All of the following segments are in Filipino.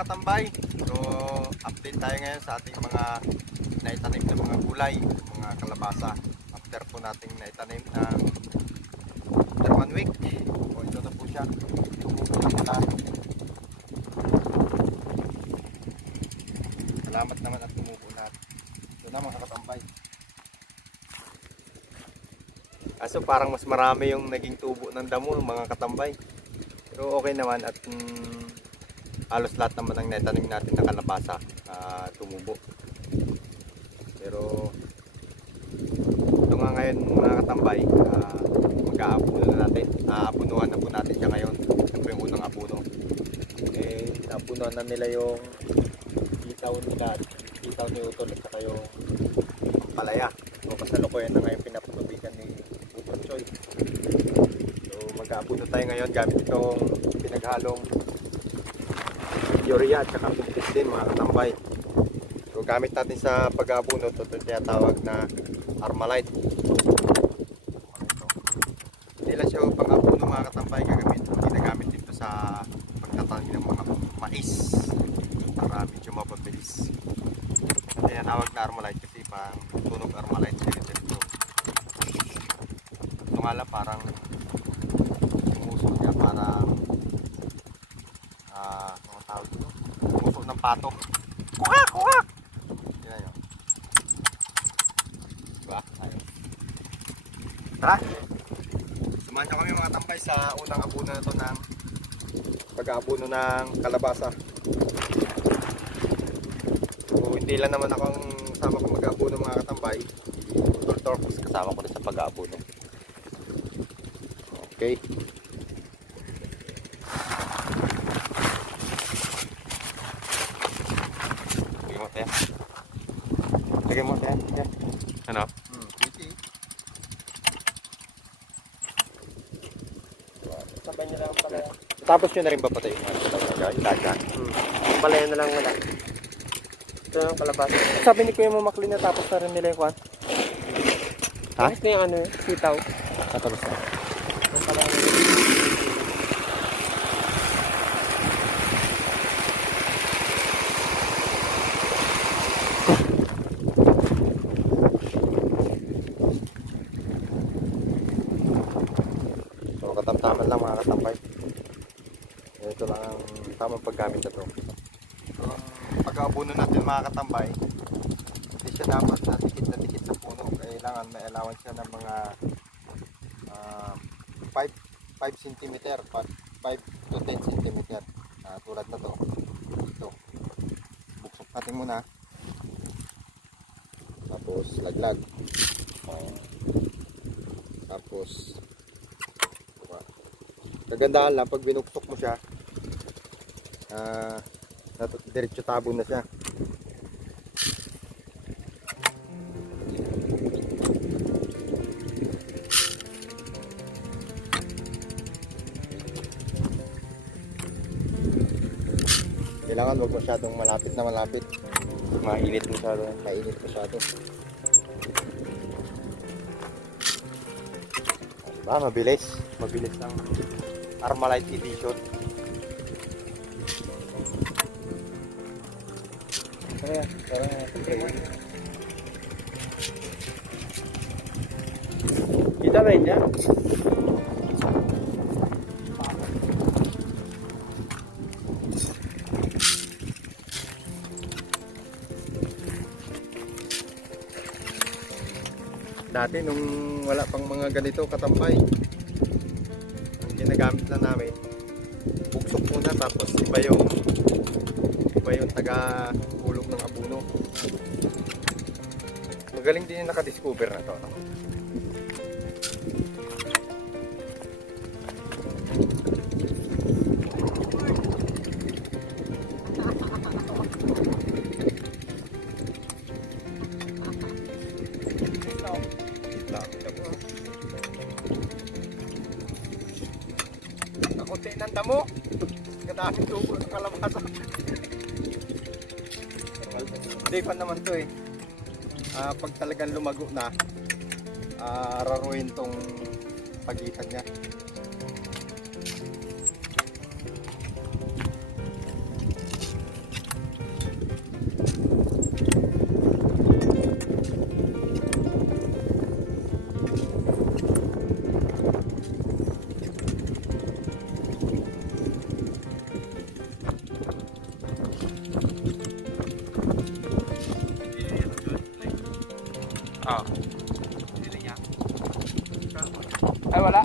mga katambay. So, update tayo ngayon sa ating mga naitanim na mga gulay, mga kalabasa. After po nating naitanim ng after 1 week. O, ito na po siya. Salamat naman at tumubo na. Ito na mga katambay. Kaso parang mas marami yung naging tubo ng damo mga katambay. Pero okay naman at halos lahat naman ng naitanim natin na kalabasa tumubo. Pero ito nga ngayon mga katambay, mag-aapuno na natin. Aapunuhan na po natin siya ngayon. Ito yung unang apuno. Eh, naapunuhan na nila yung itaw nila, itaw ni Utol at saka yung palaya. So kasalukuyan na ngayon pinaputubigan ni Utol Choy. So mag-aapuno tayo ngayon gamit itong pinaghalong urea at saka pimpis din mga katambay. So gamit natin sa pag-aapuno ito tinatawag na Armalite. Hindi lang siya pag-aapuno mga katambay, ginagamit dito sa pagtatanim ng mga mais para medyo mapabilis. Tinatawag na Armalite kasi pang tunog Armalite siya dito. Ito nga lang parang umuso niya parang mga tawag dito, umuso ng patok. Kuha! Kuha! Yan yun. Diba? Ayun. Tara! Samahan nyo kami mga tambay sa unang apuno na ito ng pag-aapuno ng kalabasa. So hindi lang naman akong kasama ko mag-aapuno mga katambay. Torpos kasama ko na sa pag-aapuno. Okay. Lagyan mo tayo. Ano? Sabay nyo lang pala. Tapos nyo na rin ba patay yung ilaga? Palayan na lang wala. Ito yung kalabasa. Sabi ni Kuya Mamakli na tapos na rin nila yung kwan. Ha? Tapos na yung ano, sitaw. Tapos na. Ang palayan. So katamtaman lang mga katambay. Ito lang ang tamang paggamit na ito. So pag-aapuno natin mga katambay, hindi siya dapat na dikit sa puno. Kailangan may allowance siya ng mga 5 cm, 5 to 10 cm. Tulad na to. Ito. Buksok natin muna. Tapos laglag. Tapos kagandahan lang pag binuksok mo siya, diretso tabo na siya. Kailangan wag masyadong malapit na malapit. Mainit masyado. Mainit masyado. Diba? Mabilis. Mabilis ang Armalite edition. Kaya, kita rin niya. Dati nung wala pang mga ganito katambay, ang ginagamit na namin, buksok muna tapos iba yung taga hulog ng abuno. Magaling din yung nakadiscover na to. Kakunti ng damo. Kadaming tubo ng kalabasa. Safe naman to eh. Pag talagang lumago na, raruin tong pagitan niya. Ay, wala.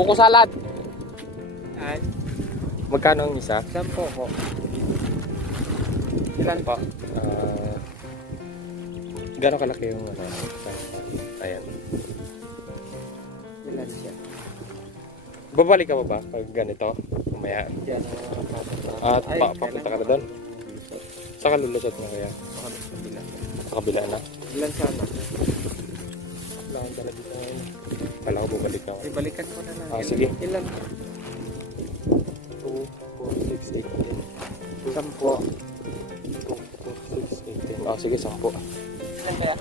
Buko salad. Ay, Magkano ang isa? 10 po. Ilan po? Gano'ng kalaki yung ano? Ayan. Ilan siya? Babalik ka pa ba pag ganito? Mamaya. Yan. At papunta ka na doon? Saka lulusot na kaya? Sa kabila na? Ilan sana? Wala akong dala dito ngayon. Kala ko bumalik ako. Ay, balikan ko na lang. Sige. Ilan? 2, 4, 6, 8, 10. 10 po. 2, 4, 6, 8, 10. Sige, 10. Ilan kaya?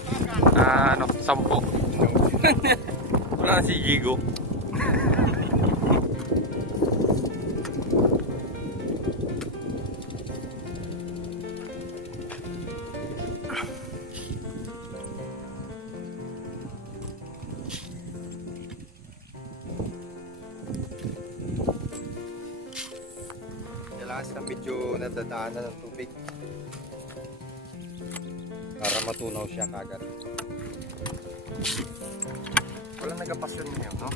10. Wala si Gigo. Kailangan silang medyo nadadaanan ng tubig para matunaw siya kagad. Walang nagapasyon niyo, no?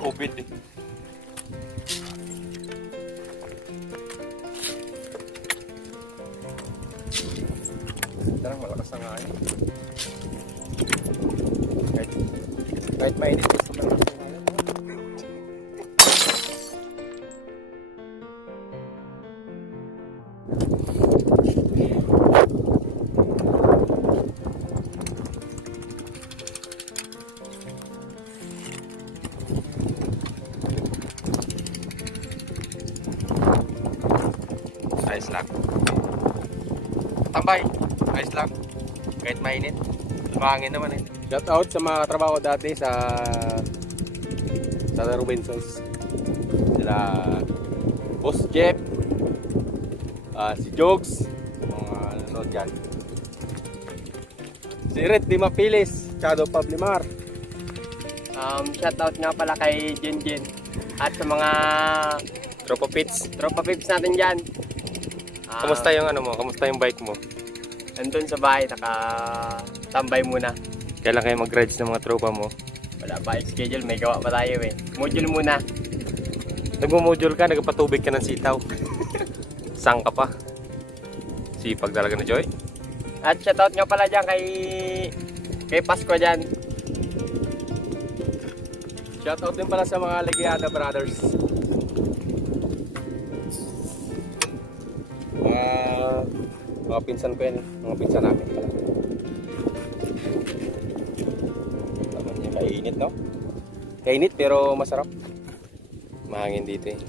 COVID eh. Tarang malakas ang hangin. Kahit mainit, gusto malakas ang hangin. Ayos lang. Tambay. Ayos lang. Kahit mainit. Mahangin naman eh. Shout out sa mga katrabaho dati sa Robinsons. Sila Boss Jeff, si Jogs, mga nanonood dyan. Si Red Di Mapilis, Shadow Pablimar. Shoutout nga pala kay Jenjen at sa mga Tropa Pits. tropa pips natin dyan. Kamusta yung ano mo? Kamusta yung bike mo? Nandun sa bahay, nakatambay muna. Kailan kayo mag-rides ng mga tropa mo? Wala pa schedule, may gawa pa tayo eh. Module muna. Nagmo-module ka, nagpatubig ka ng sitaw. Sang ka pa. Sipag talaga na Joy. At shoutout nga pala dyan kay Pasko dyan. Shoutout din pala sa mga Legiada Brothers. Mga pinsan ko yan, mga pinsan namin pala. Naman niya, kainit no? Kainit pero masarap. Mahangin dito eh.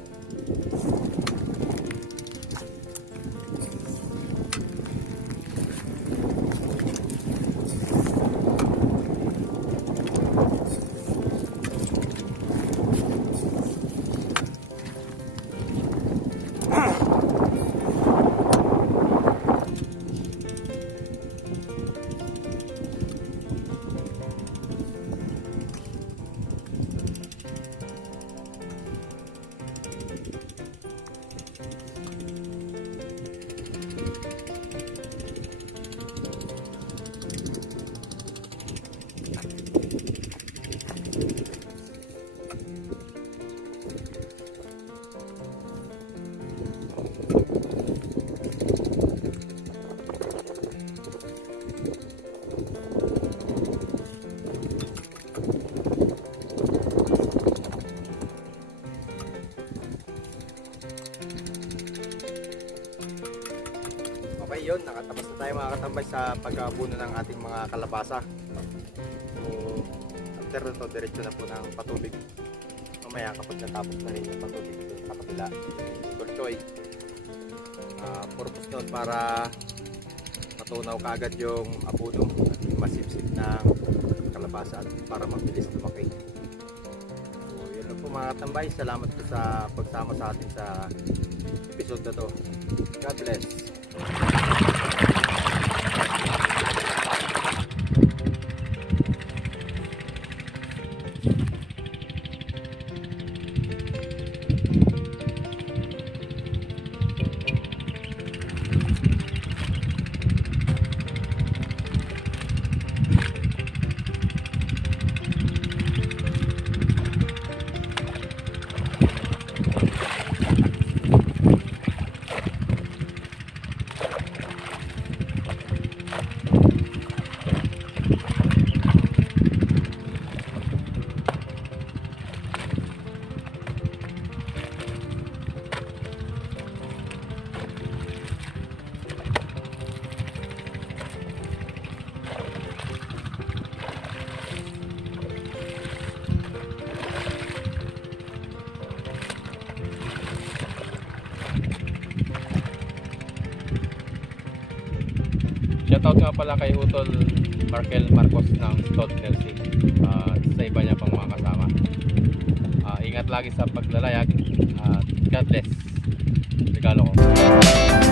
yun, nakatapos na tayo mga katambay sa pagkabuno ng ating mga kalabasa. So, after nito, diretso na po ng patubig. Mamaya kapag natapos na rin yung patubig dito sa kapila, Tulchoy. Purpose nun para matunaw kaagad yung abono at yung masipsip ng kalabasa at para mabilis lumaki. So, yun lang po mga katambay. Salamat po sa pagsama sa atin sa episode na to. God bless. Shoutout nga pala kay Utol Markel Marcos ng Stott Mercy at sa iba niya pang mga kasama. Ingat lagi sa paglalayag at God bless. Regalo ko.